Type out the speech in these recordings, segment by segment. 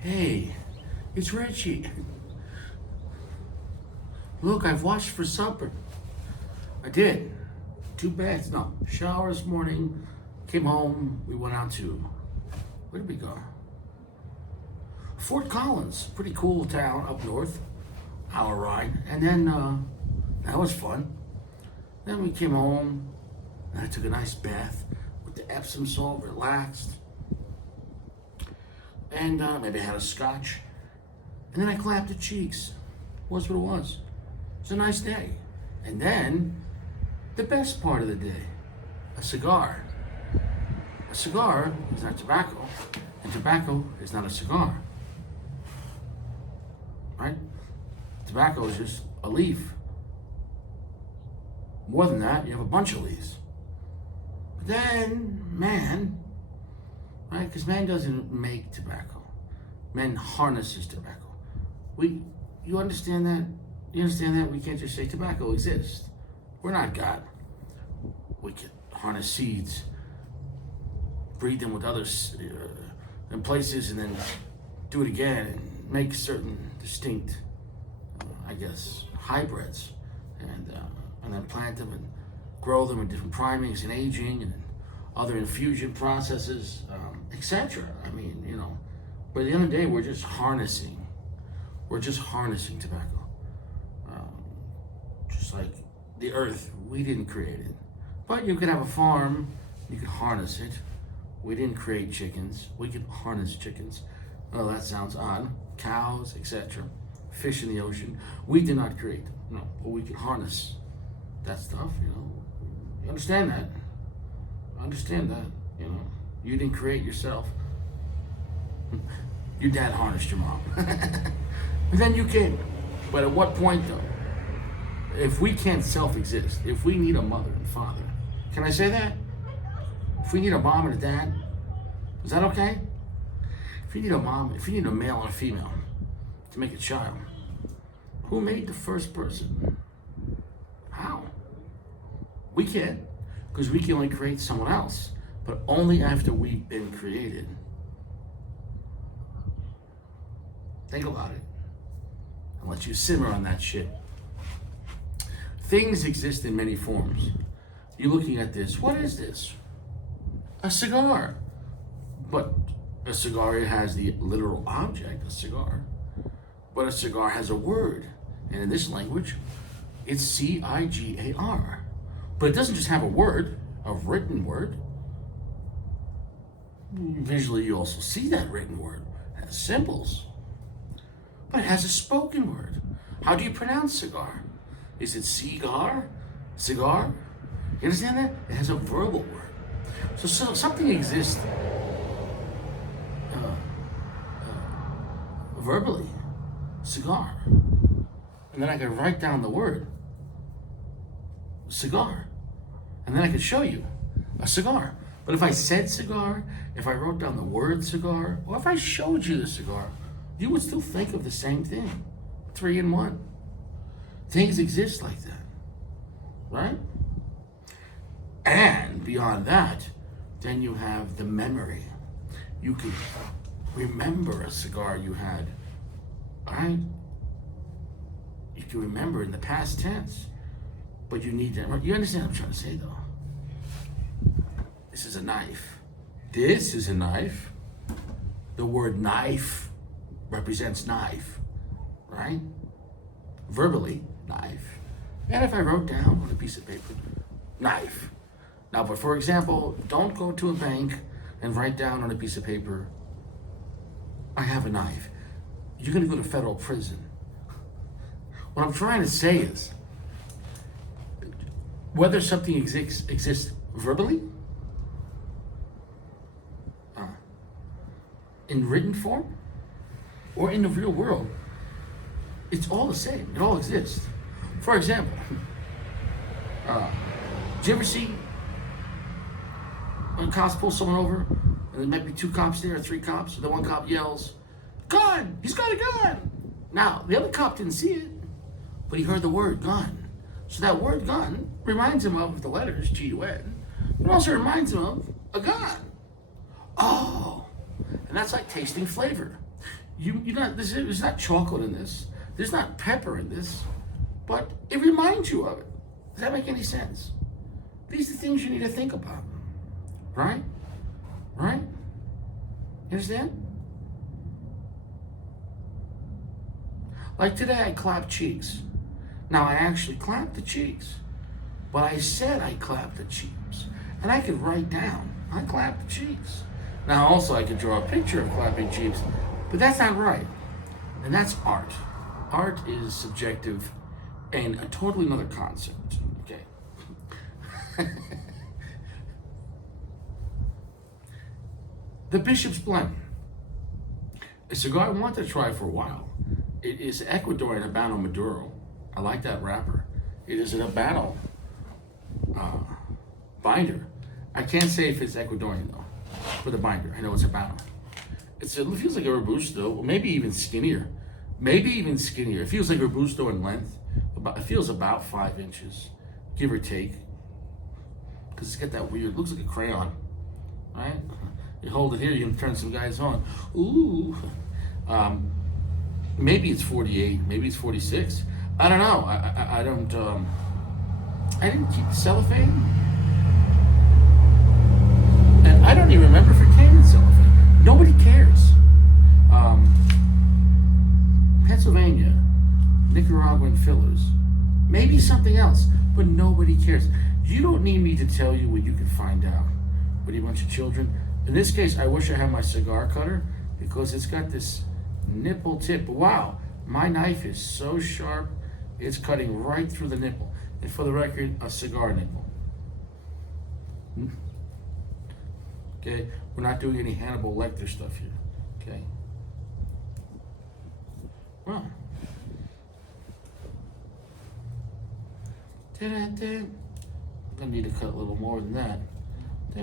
Hey, it's Richie. Look, I've washed for supper. I did. 2 baths. No, shower this morning. Came home. We went out to, where did we go? Fort Collins. Pretty cool town up north. Hour ride. And then, that was fun. Then we came home and I took a nice bath with the Epsom salt, relaxed. And maybe I had a scotch. And then I clapped the cheeks. Was what it was. It was a nice day. And then, the best part of the day, a cigar. A cigar is not tobacco, and tobacco is not a cigar. Right? Tobacco is just a leaf. More than that, you have a bunch of leaves. But then, man, right? Because man doesn't make tobacco. Man harnesses tobacco. You understand that? You understand that? We can't just say tobacco exists. We're not God. We can harness seeds, breed them with others in places, and then do it again and make certain distinct, hybrids, and then plant them and grow them in different primings and aging and other infusion processes, etc. But at the end of the day, we're just harnessing. We're just harnessing tobacco. Just like the earth, we didn't create it. But you could have a farm, you could harness it. We didn't create chickens, we could harness chickens. Oh, that sounds odd. Cows, etc. Fish in the ocean, we did not create them. No, but we could harness that stuff, You understand that? Understand that, You didn't create yourself. Your dad harnessed your mom. And then you came. But at what point, though? If we can't self-exist, if we need a mother and father, can I say that? If we need a mom and a dad, is that okay? If you need a mom, if you need a male and a female to make a child, who made the first person? How? We can't, because we can only create someone else, but only after we've been created. Think about it. I'll let you simmer on that shit. Things exist in many forms. You're looking at this. What is this? A cigar. But a cigar has the literal object, a cigar. But a cigar has a word. And in this language, it's C-I-G-A-R. But it doesn't just have a word, a written word. Visually, you also see that written word. It has symbols. But it has a spoken word. How do you pronounce cigar? Is it cigar? Cigar? You understand that? It has a verbal word. So something exists verbally. Cigar. And then I can write down the word. Cigar. And then I could show you a cigar. But if I said cigar, if I wrote down the word cigar, or if I showed you the cigar, you would still think of the same thing. 3 in 1. Things exist like that, right? And beyond that, then you have the memory. You can remember a cigar you had, right? You can remember in the past tense, but you need to, you understand what I'm trying to say though? This is a knife. This is a knife. The word knife represents knife, right? Verbally, knife. And if I wrote down on a piece of paper, knife. Now, but for example, don't go to a bank and write down on a piece of paper, I have a knife. You're gonna go to federal prison. What I'm trying to say is, whether something exists verbally, in written form, or in the real world, it's all the same. It all exists. For example, did you ever see when cops pull someone over and there might be 2 cops there or 3 cops, and the one cop yells, "Gun! He's got a gun!" Now, the other cop didn't see it, but he heard the word gun. So that word gun reminds him of the letters G-U-N, but also reminds him of a gun. Oh, And that's like tasting flavor. You're not, there's not chocolate in this. There's not pepper in this, but it reminds you of it. Does that make any sense? These are things you need to think about, right? Right? You understand? Like today, I clapped cheeks. Now, I actually clapped the cheeks, but I said I clapped the cheeks. And I could write down, I clapped the cheeks. Now, also, I could draw a picture of clapping cheeks, but that's not right. And that's art. Art is subjective and a totally another concept, okay? The Bishop's Blend. A cigar I wanted to try for a while. It is Ecuadorian Habano Maduro. I like that wrapper. It is an Habano binder. I can't say if it's Ecuadorian though, for the binder. I know it's Habano. It feels like a Robusto, or maybe even skinnier. Maybe even skinnier. It feels like Robusto in length. It feels about 5 inches, give or take. Because it's got that weird, looks like a crayon, right? You hold it here, you can turn some guys on. Ooh. Maybe it's 48, maybe it's 46. I don't know. I don't, I didn't keep the cellophane. And I don't even remember if it came in cellophane. Nobody cares. Pennsylvania, Nicaraguan fillers, maybe something else, but nobody cares. You don't need me to tell you what you can find out. What are you, a bunch of children? In this case, I wish I had my cigar cutter because it's got this nipple tip. Wow, my knife is so sharp, it's cutting right through the nipple. And for the record, a cigar nipple. Okay, we're not doing any Hannibal Lecter stuff here. Okay. Well. I'm gonna need to cut a little more than that. I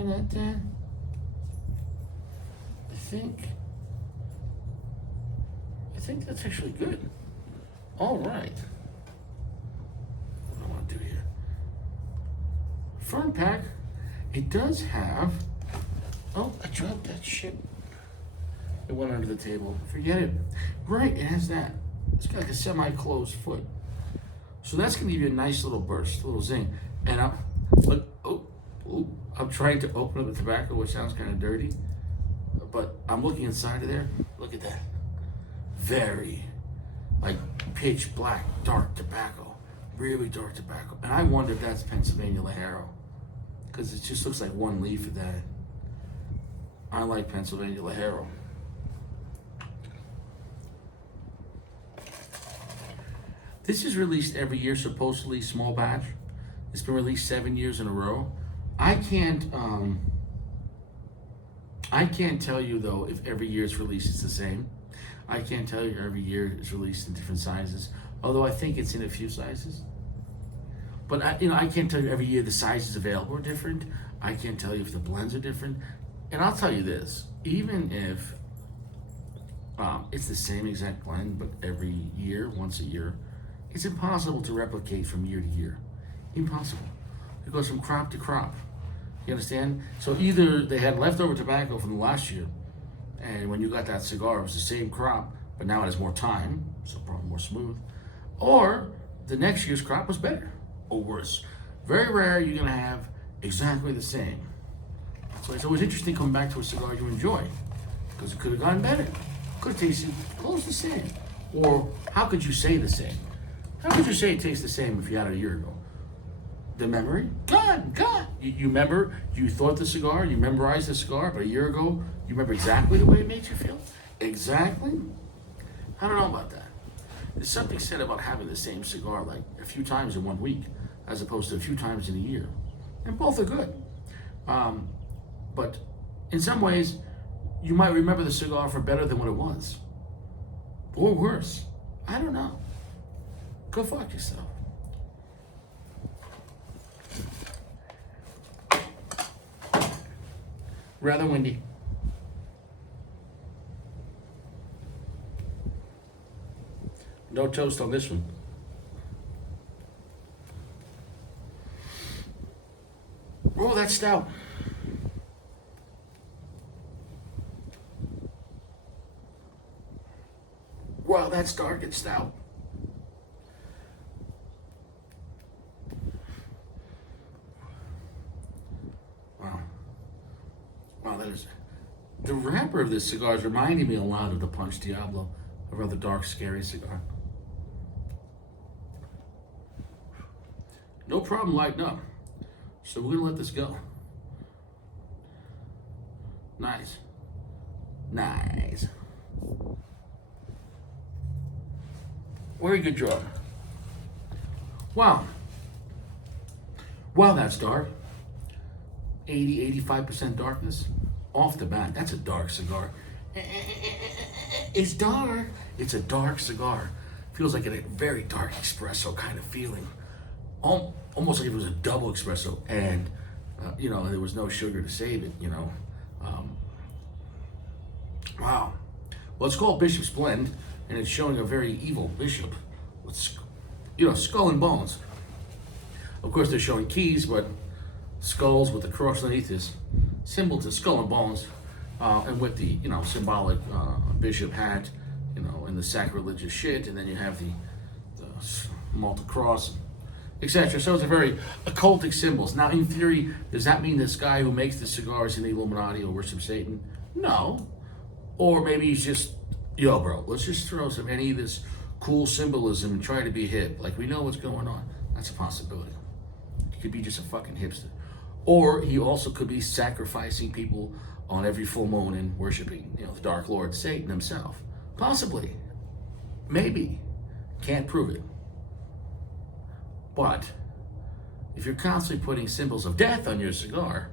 think that's actually good. All right. What do I want to do here? Fern pack. It does have. Oh, I dropped that shit. It went under the table. Forget it. Right, it has that. It's got like a semi-closed foot. So that's gonna give you a nice little burst, a little zing. And I'm trying to open up the tobacco, which sounds kind of dirty, but I'm looking inside of there. Look at that. Very, like pitch black, dark tobacco. Really dark tobacco. And I wonder if that's Pennsylvania Ligero, because it just looks like one leaf of that. I like Pennsylvania Ligero. This is released every year, supposedly small batch. It's been released 7 years in a row. I can't tell you though if every year it's released it's the same. I can't tell you every year it's released in different sizes. Although I think it's in a few sizes. But I can't tell you every year the sizes available are different. I can't tell you if the blends are different. And I'll tell you this: even if it's the same exact blend, but every year, once a year, it's impossible to replicate from year to year. Impossible. It goes from crop to crop. You understand? So either they had leftover tobacco from the last year, and when you got that cigar, it was the same crop, but now it has more time, so probably more smooth, or the next year's crop was better or worse. Very rare you're gonna have exactly the same. So it's always interesting coming back to a cigar you enjoy, because it could have gone better, could have tasted close to the same, or how could you say the same? How could you say it tastes the same if you had it a year ago? The memory? God. You remember, you thought the cigar, you memorized the cigar, but a year ago, you remember exactly the way it made you feel? Exactly? I don't know about that. There's something said about having the same cigar like a few times in 1 week, as opposed to a few times in a year. And both are good. But in some ways, you might remember the cigar for better than what it was. Or worse. I don't know. Go fuck yourself. Rather windy. No toast on this one. Oh, that's stout. Wow, that's dark and stout. Wow. Wow, that is. The wrapper of this cigar is reminding me a lot of the Punch Diablo, a rather dark, scary cigar. No problem lighting up. So we're gonna let this go. Nice. Nice. Very good job. Wow. Wow, that's dark. 85% darkness. Off the bat, that's a dark cigar. It's dark. It's a dark cigar. Feels like a very dark espresso kind of feeling. Almost like it was a double espresso, and there was no sugar to save it. Wow. Well, it's called Bishop's Blend, and it's showing a very evil bishop with, skull and bones. Of course, they're showing keys, but skulls with the cross underneath is symbol to skull and bones, and with the symbolic bishop hat, and the sacrilegious shit, and then you have the malta cross, etc. So it's a very occultic symbols. Now, in theory, does that mean this guy who makes the cigars in the Illuminati or worships Satan? No. Or maybe he's just, yo, bro, let's just throw any of this cool symbolism and try to be hip. Like, we know what's going on. That's a possibility. He could be just a fucking hipster. Or he also could be sacrificing people on every full moon and worshiping, the Dark Lord Satan himself. Possibly. Maybe. Can't prove it. But if you're constantly putting symbols of death on your cigar,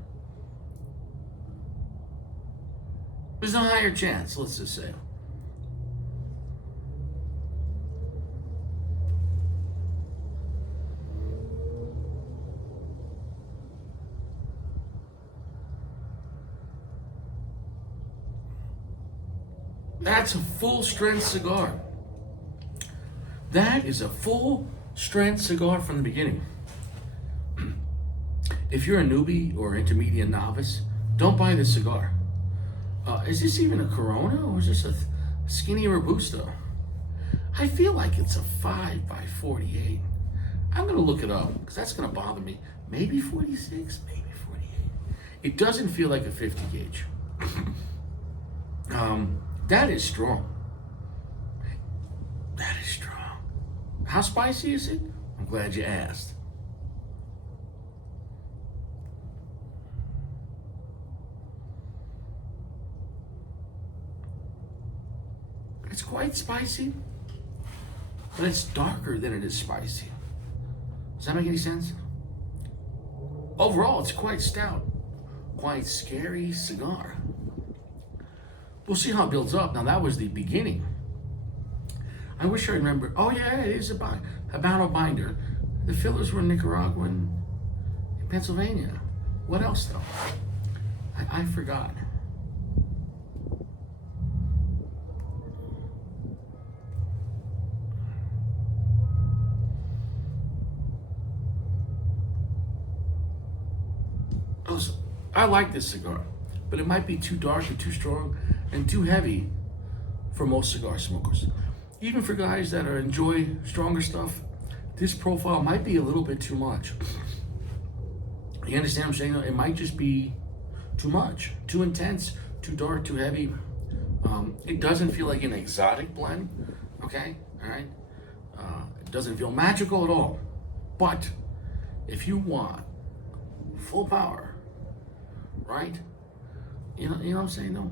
there's a higher chance, let's just say. That's a full strength cigar. That is a full strength cigar from the beginning. If you're a newbie or intermediate novice, don't buy this cigar. Is this even a Corona, or is this a skinny Robusto? I feel like it's a 5x48. I'm gonna look it up, because that's gonna bother me. Maybe 46, maybe 48. It doesn't feel like a 50 gauge. That is strong. That is strong. How spicy is it? I'm glad you asked. It's quite spicy, but it's darker than it is spicy. Does that make any sense? Overall, it's quite stout, quite scary cigar. We'll see how it builds up. Now, that was the beginning. I wish I remembered. Oh, yeah, it is a Habano binder. The fillers were Nicaraguan in Pennsylvania. What else, though? I forgot. I like this cigar, but it might be too dark and too strong and too heavy for most cigar smokers. Even for guys that enjoy stronger stuff, this profile might be a little bit too much. You understand what I'm saying? It might just be too much, too intense, too dark, too heavy. It doesn't feel like an exotic blend, okay? All right? It doesn't feel magical at all. But if you want full power, right? You know what I'm saying? No.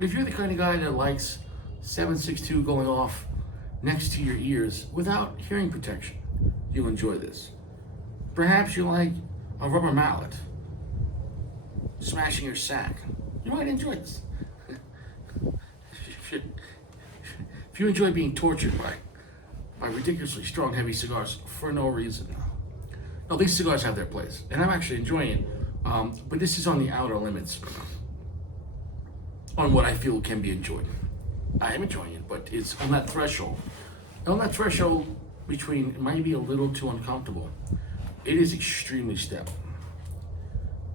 If you're the kind of guy that likes 7.62 going off next to your ears without hearing protection, you'll enjoy this. Perhaps you like a rubber mallet smashing your sack. You might enjoy this. If you enjoy being tortured by ridiculously strong, heavy cigars for no reason, no, these cigars have their place, and I'm actually enjoying it. But this is on the outer limits on what I feel can be enjoyed. I am enjoying it, but it's on that threshold. On that threshold between it might be a little too uncomfortable. It is extremely stout.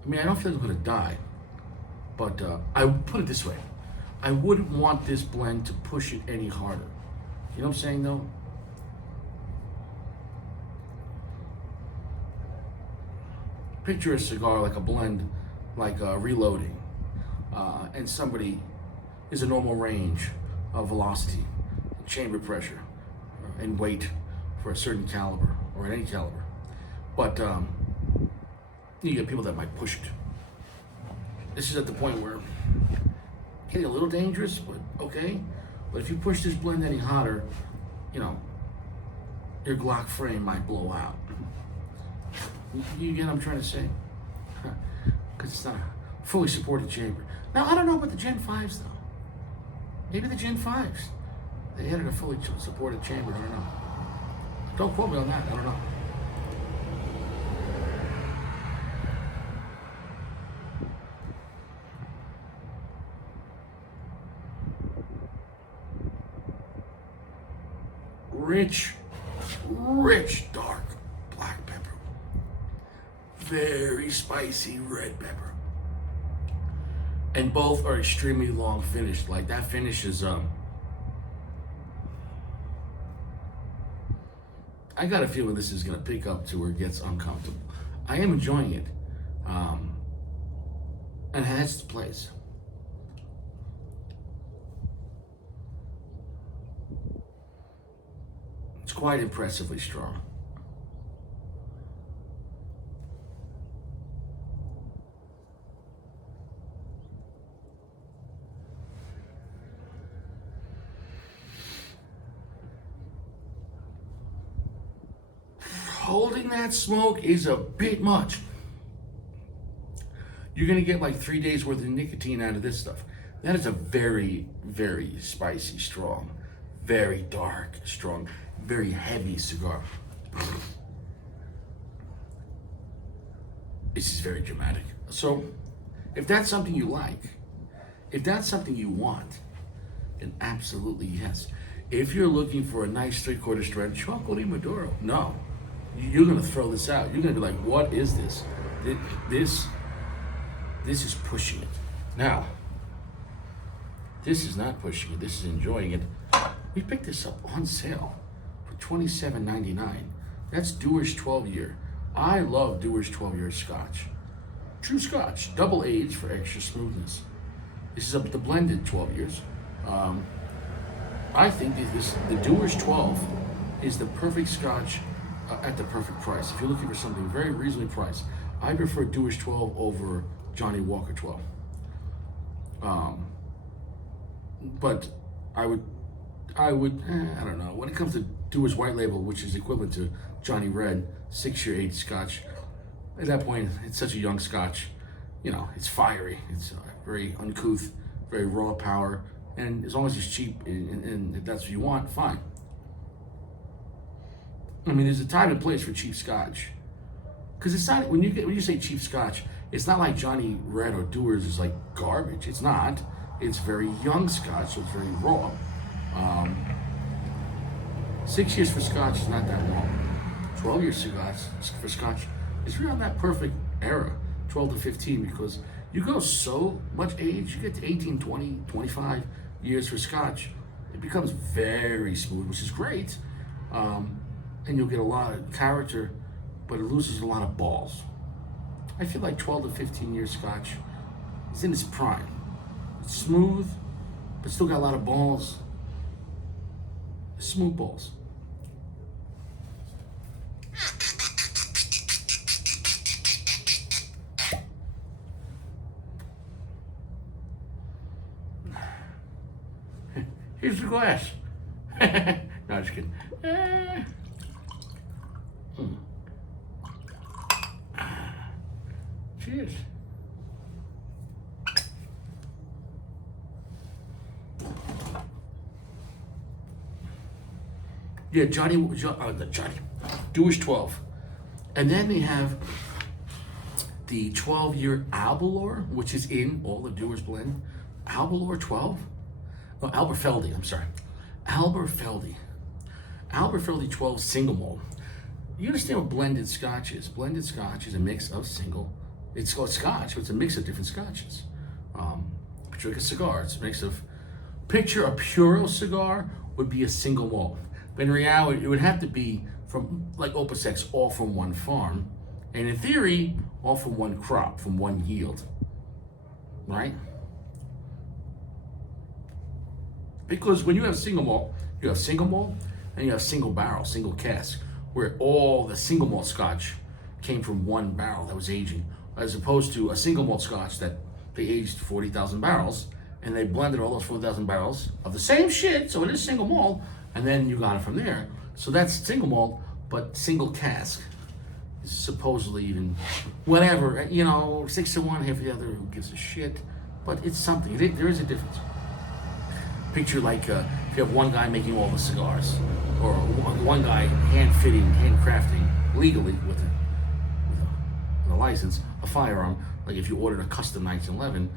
I mean, I don't feel like I'm gonna die, but I would put it this way. I wouldn't want this blend to push it any harder. You know what I'm saying though? Picture a cigar like a blend, like reloading, and somebody is a normal range of velocity, chamber pressure, and weight for a certain caliber or any caliber. But you get people that might push it. This is at the point where getting a little dangerous, but okay. But if you push this blend any hotter, you know, your Glock frame might blow out. You get what I'm trying to say? Because it's not a fully supported chamber. Now, I don't know about the Gen 5s though. Maybe the Gen 5s, they added a fully supported chamber, I don't know. Don't quote me on that, I don't know. Rich, dark black pepper. Very spicy red pepper. And both are extremely long finished. Like that finish is, I got a feeling this is gonna pick up to where it gets uncomfortable. I am enjoying it. And it has its place. It's quite impressively strong. Holding that smoke is a bit much. You're gonna get like 3 days worth of nicotine out of this stuff. That is a very, very spicy, strong, very dark, strong, very heavy cigar. This is very dramatic. So, if that's something you like, if that's something you want, then absolutely yes. If you're looking for a nice 3/4 strength Choco de Maduro, no. You're gonna throw this out. You're gonna be like, what is this? This is pushing it. Now, this is not pushing it, this is enjoying it. We picked this up on sale for $27.99. That's Dewar's 12-year. I love Dewar's 12-year Scotch. True Scotch, double aged for extra smoothness. This is up the blended 12 years. I think the Dewar's 12 is the perfect Scotch at the perfect price. If you're looking for something very reasonably priced, I prefer Dewar's 12 over Johnny Walker 12. But I don't know. When it comes to Dewar's White Label, which is equivalent to Johnny Red, 6-year aged Scotch, at that point, it's such a young Scotch. You know, it's fiery. It's very uncouth, very raw power. And as long as it's cheap and if that's what you want, fine. I mean, there's a time and place for cheap Scotch. Because it's not, when you say cheap Scotch, it's not like Johnny Red or Dewar's is like garbage. It's not. It's very young Scotch, so it's very raw. 6 years for Scotch is not that long. 12 years for Scotch is around that perfect era, 12 to 15, because you go so much age, you get to 18, 20, 25 years for Scotch, it becomes very smooth, which is great. And you'll get a lot of character, but it loses a lot of balls. I feel like 12 to 15 year Scotch is in its prime. It's smooth, but still got a lot of balls. Smooth balls. Here's the glass. No, just kidding. Cheers. Yeah, Johnny, Dewar's 12. And then they have the 12-year Albalor, which is in all the Dewar's blend. Albalor 12? No, Alberfeldy, I'm sorry. Alberfeldy 12 single malt. You understand what blended Scotch is? Blended Scotch is a mix of it's called Scotch, but it's a mix of different Scotches. Picture like a cigar, it's a mix of Picture a Puro cigar would be a single malt. But in reality, it would have to be from, like Opus X, all from one farm. And in theory, all from one crop, from one yield. Right? Because when you have single malt, you have single malt and you have single barrel, single cask, where all the single malt scotch came from one barrel that was aging, as opposed to a single malt scotch that they aged 40,000 barrels and they blended all those 40,000 barrels of the same shit, so it is single malt, and then you got it from there. So that's single malt, but single cask is supposedly even whatever, 6 to 1, half the other, who gives a shit? But it's something. There is a difference. Picture like if you have one guy making all the cigars, or one guy hand fitting, hand crafting legally with a license, a firearm. Like if you ordered a custom 1911,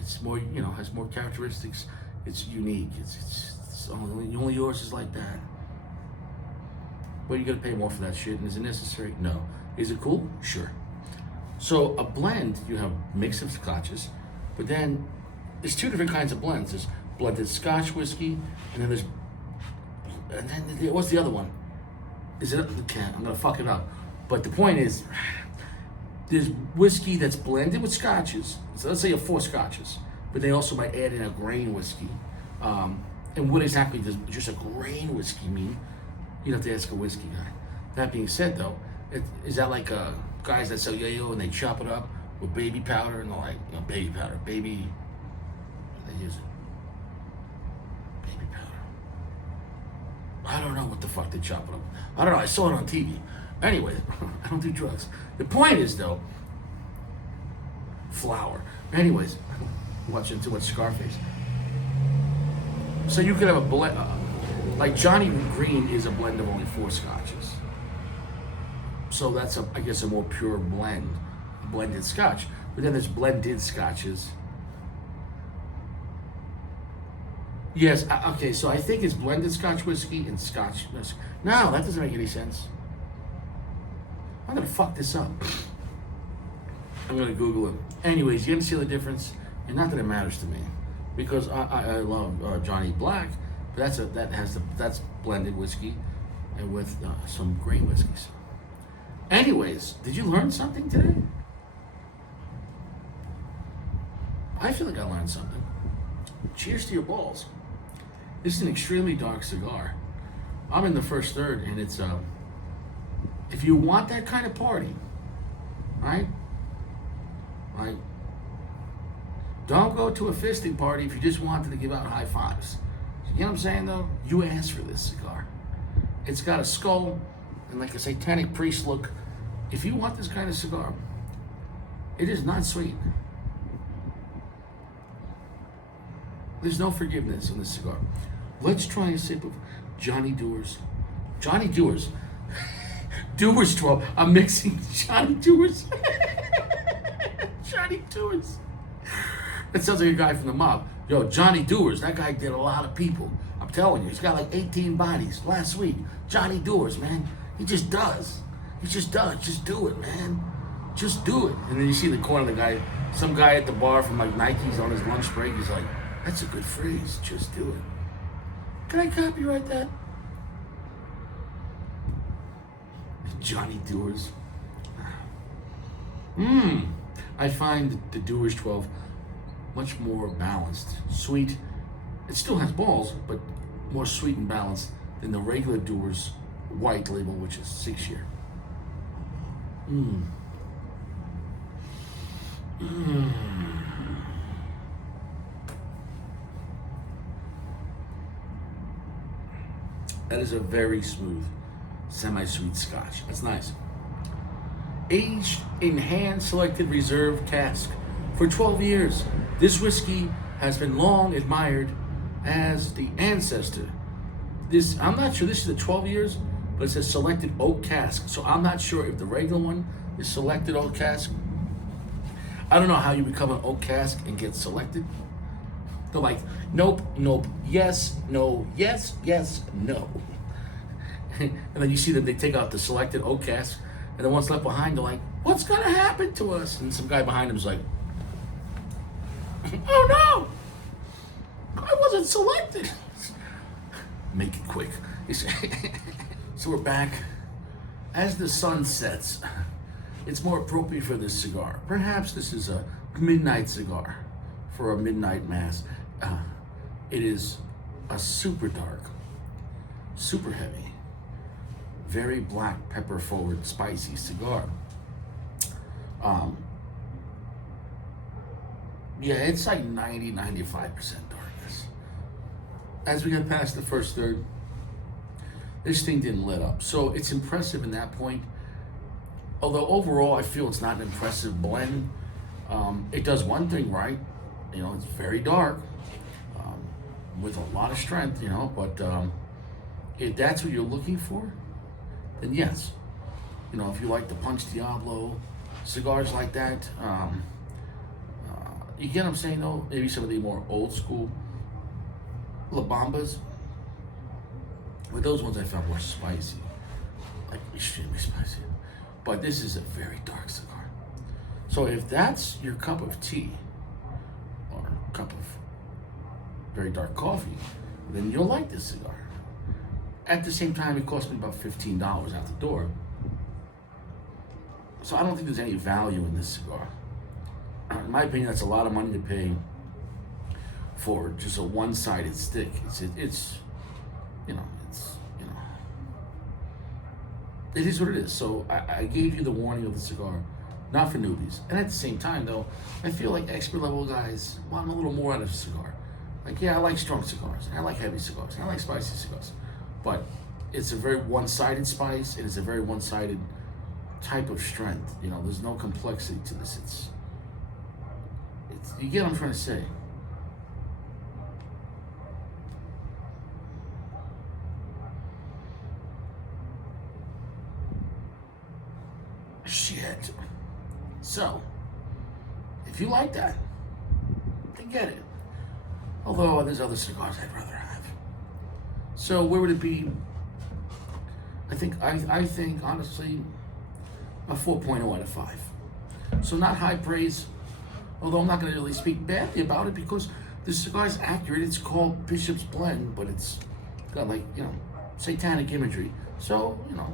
it's more, has more characteristics. It's unique. It's only yours is like that. But you got to pay more for that shit. And is it necessary? No. Is it cool? Sure. So a blend, you have mix of scotches, but then there's two different kinds of blends. There's blended Scotch whiskey, and then what's the other one? I'm gonna fuck it up. But the point is, there's whiskey that's blended with scotches. So let's say you have 4 scotches, but they also might add in a grain whiskey. And what exactly does just a grain whiskey mean? You'd have to ask a whiskey guy. That being said, though, is that like guys that sell yayo and they chop it up with baby powder and they're like, baby powder, baby. They use it. Baby powder. I don't know what the fuck they chop it up. I don't know. I saw it on TV. Anyway, I don't do drugs. The point is, though, flour. Anyways, watching too much Scarface. So you could have a blend, like Johnny Green is a blend of only 4 scotches. So that's I guess a more pure blend, blended scotch. But then there's blended scotches. Yes, okay, so I think it's blended Scotch whiskey and Scotch whiskey. No, that doesn't make any sense. I'm gonna fuck this up. I'm gonna Google it. Anyways, you understand the difference? And not that it matters to me, because I love Johnny Black, but that's blended whiskey, and with some grain whiskeys. Anyways, did you learn something today? I feel like I learned something. Cheers to your balls. This is an extremely dark cigar. I'm in the first third, and it's if you want that kind of party, right? Like, don't go to a fisting party if you just wanted to give out high fives. You know what I'm saying, though? You asked for this cigar. It's got a skull and like a satanic priest look. If you want this kind of cigar, it is not sweet. There's no forgiveness in this cigar. Let's try a sip of Johnny Dewars. Johnny Dewars. Dewars 12. I'm mixing Johnny Dewars. Johnny Dewars. That sounds like a guy from the mob. Yo, Johnny Dewars. That guy did a lot of people. I'm telling you, he's got like 18 bodies last week. Johnny Dewars, man. He just does. He just does. Just do it, man. Just do it. And then you see in the corner the guy, some guy at the bar from like Nike's on his lunch break. He's like, that's a good phrase. Just do it. Can I copyright that? Johnny Dewars. I find the Dewars 12 much more balanced. Sweet. It still has balls, but more sweet and balanced than the regular Dewars white label, which is 6-year. That is a very smooth, semi-sweet scotch. That's nice. Aged in hand-selected reserve cask for 12 years. This whiskey has been long admired as the ancestor. I'm not sure this is the 12 years, but it says selected oak cask. So I'm not sure if the regular one is selected oak cask. I don't know how you become an oak cask and get selected. They're like, nope, nope, yes, no, yes, yes, no. And then you see that they take out the selected oak cask, and the ones left behind, they're like, what's gonna happen to us? And some guy behind him is like, oh no! wasn't selected. Make it quick. So we're back. As the sun sets, it's more appropriate for this cigar. Perhaps this is a midnight cigar for a midnight mass. It is a super dark, super heavy, very black pepper forward, spicy cigar. Yeah, it's like 90-95% darkness. As we got past the first third, this thing didn't let up. So it's impressive in that point. Although overall, I feel it's not an impressive blend. It does one thing right. You know, it's very dark with a lot of strength, you know, but if that's what you're looking for, then yes. You know, if you like the Punch Diablo, cigars like that, you get what I'm saying though? Maybe some of the more old school La Bambas. With those ones I found more spicy, like extremely spicy. But this is a very dark cigar. So if that's your cup of tea, or a cup of very dark coffee, then you'll like this cigar. At the same time, it cost me about $15 out the door. So I don't think there's any value in this cigar. In my opinion, that's a lot of money to pay for just a one-sided stick. It's it is what it is. So I gave you the warning of the cigar, not for newbies. And at the same time, though, I feel like expert level guys want a little more out of a cigar. Like, yeah, I like strong cigars, and I like heavy cigars, and I like spicy cigars. But it's a very one-sided spice, and it's a very one-sided type of strength. You know, there's no complexity to this. It's you get what I'm trying to say. Shit. So, if you like that, then get it. Although there's other cigars I'd rather have. So where would it be? I think honestly a 4.0 out of 5. So not high praise, although I'm not going to really speak badly about it because the cigar is accurate. It's called Bishop's Blend, but it's got, like, you know, satanic imagery. So, you know,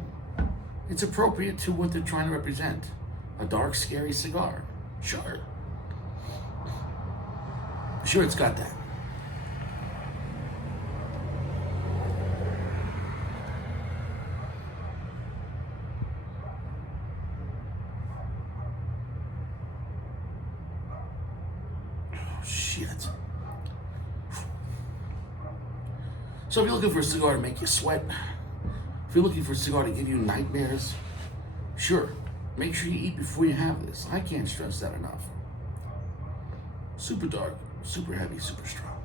it's appropriate to what they're trying to represent. A dark, scary cigar. Sure. Sure, it's got that. Shit. So if you're looking for a cigar to make you sweat, if you're looking for a cigar to give you nightmares, sure, make sure you eat before you have this. I can't stress that enough. Super dark, super heavy, super strong.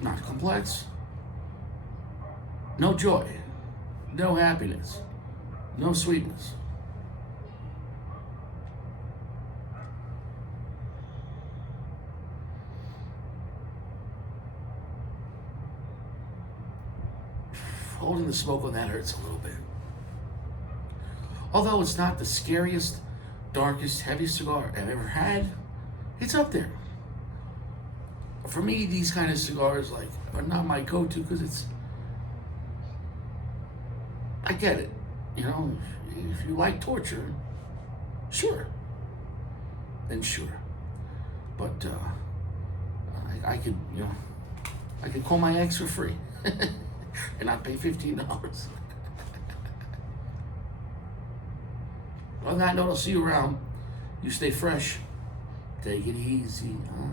Not complex. No joy. No happiness. No sweetness. Holding the smoke on that hurts a little bit. Although it's not the scariest, darkest, heaviest cigar I've ever had, it's up there. For me, these kind of cigars are not my go-to because I get it. You know, if you like torture, sure, then sure. But I could call my ex for free. And I'd pay $15. On that note, I'll see you around. You stay fresh. Take it easy, huh?